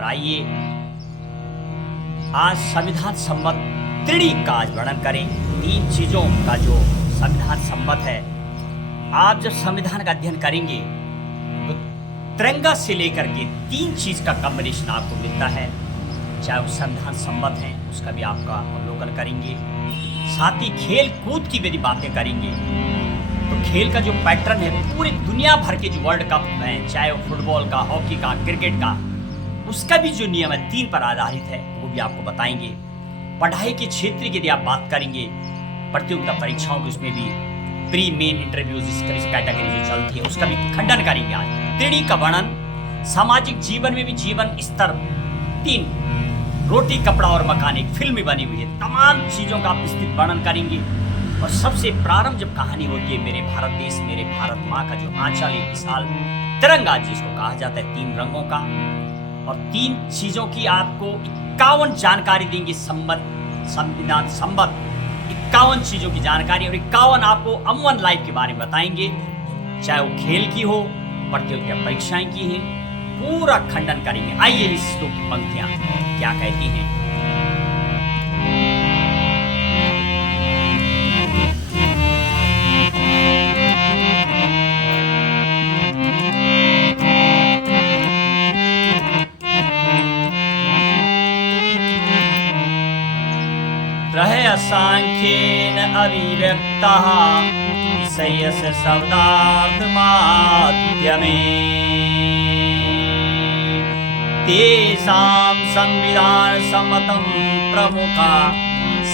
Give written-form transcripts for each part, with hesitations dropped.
और आइए आज संविधान सम्मत त्रिणी का आज वर्णन करें। 3 चीजों का जो संविधान सम्मत है। आप जब संविधान का अध्ययन करेंगे तो तिरंगा से लेकर के 3 चीज का कॉम्बिनेशन आपको मिलता है। चाहे वो संविधान सम्मत है उसका भी आपका अवलोकन करेंगे। साथ ही खेल कूद की यदि बातें करेंगे तो खेल का जो पैटर्न है पूरी दुनिया भर के जो वर्ल्ड कप है, चाहे वो फुटबॉल का, हॉकी का, क्रिकेट का, उसका भी जो नियम है 3 पर आधारित है, वो भी आपको बताएंगे। पढ़ाई के क्षेत्र की यदि आप बात करेंगे, प्रतियोगिता परीक्षाओं की उसमें भी प्री मेन इंटरव्यूज इस कैटेगरी जो चलती है उसका भी खंडन करेंगे। आज त्रिणी का वर्णन, सामाजिक जीवन में भी जीवन स्तर 3, रोटी कपड़ा और मकान, एक फिल्म भी बनी हुई है, तमाम चीजों का आप विस्तृत वर्णन करेंगे। और सबसे प्रारंभ जब कहानी होती है मेरे भारत देश मेरे भारत माँ का, जो आंचल एक विशाल तिरंगा जिसको कहा जाता है 3 रंगों का, और 3 चीजों की आपको 51 जानकारी देंगे। संविधान सम्मत 51 चीजों की जानकारी और 51 आपको अमूमन लाइफ के बारे में बताएंगे। चाहे वो खेल की हो, प्रतियोगिता परीक्षाएं की हैं, पूरा खंडन करेंगे। आइए इस श्लोक की पंक्तियां क्या कहती हैं। त्रय सांख्येन अभिव्यक्तः विषयस्य शब्दार्थ माध्यमे तेषां संविधान सम्मतं प्रमुखा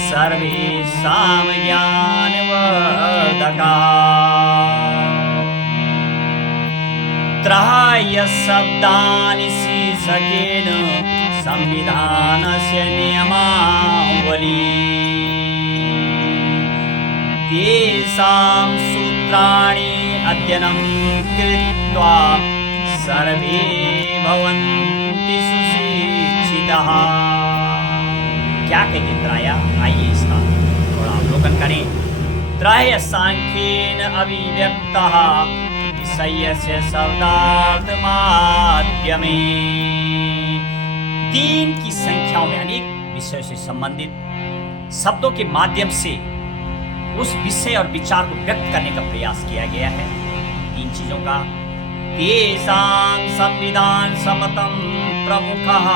सर्वेषां ज्ञानवर्धका। त्रय शब्दानि शीर्षकेन संविधानस्य नियमावली तेषां सूत्राणि अध्ययनं कृत्वा सर्वे भवन्ति सुशिक्षिताः। क्या कहते त्रय? आइए इसका थोड़ा अवलोकन करें। त्रय सांख्येन अभिव्यक्तः विषयस्य शब्दार्थ माध्यमे, 3 की संख्याओं में अनेक विषयों से संबंधित शब्दों के माध्यम से उस विषय और विचार को व्यक्त करने का प्रयास किया गया है। 3 चीजों का। तेषां संविधान सम्मतं प्रमुखः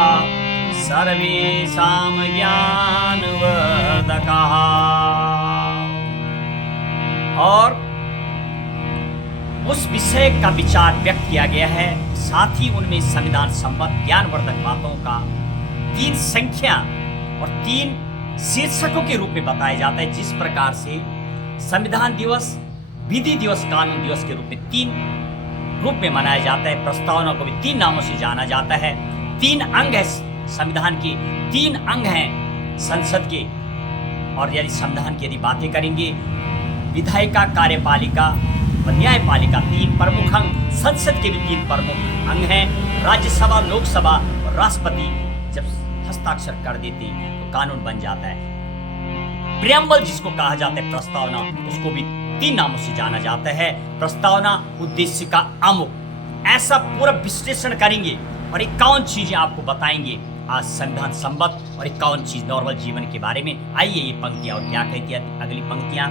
सर्वेषां ज्ञानवर्धकः, और उस विषय का विचार व्यक्त किया गया है। साथ ही उनमें संविधान सम्मत ज्ञानवर्धक बातों का 3 संख्या और 3 शीर्षकों के रूप में बताया जाता है। जिस प्रकार से संविधान दिवस, विधि दिवस, कानून दिवस के रूप में 3 रूप में मनाया जाता है। प्रस्तावना को भी 3 नामों से जाना जाता है। 3 अंग है संविधान के, 3 अंग हैं संसद के। और यदि संविधान की यदि बातें करेंगे, विधायिका, कार्यपालिका व न्यायपालिका 3 प्रमुख अंग, संसद के भी 3 प्रमुख अंग हैं। राज्यसभा, लोकसभा और राष्ट्रपति जब हस्ताक्षर कर देते तो कानून बन जाता है। प्रियम्बल जिसको कहा जाता है प्रस्तावना, उसको भी 3 नामों से जाना जाता है। प्रस्तावना, उद्देश्य का आमुख, ऐसा पूरा विश्लेषण करेंगे और 51 चीजें आपको बताएंगे आज संविधान सम्मत, और 51 चीज नॉर्मल जीवन के बारे में। आइए ये पंक्तियां और क्या कहती है अगली पंक्तियां।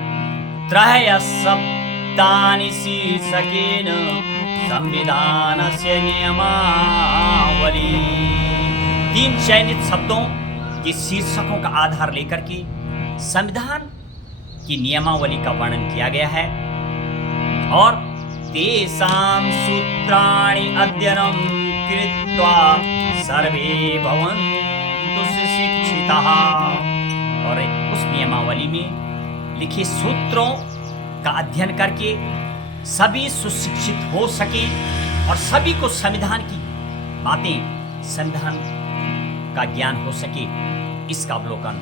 त्रय शब्दानि शीर्षकेन संविधानस्य नियमावली, 3 चयनित शब्दों के शीर्षकों का आधार लेकर के संविधान की नियमावली का वर्णन किया गया है। और तेषां सूत्राणि अध्ययनं कृत्वा सर्वे भवन्तु सुशिक्षिताः, और उस नियमावली में लिखे सूत्रों का अध्ययन करके सभी सुशिक्षित हो सके और सभी को संविधान की बातें, संविधान का ज्ञान हो सके, इसका अवलोकन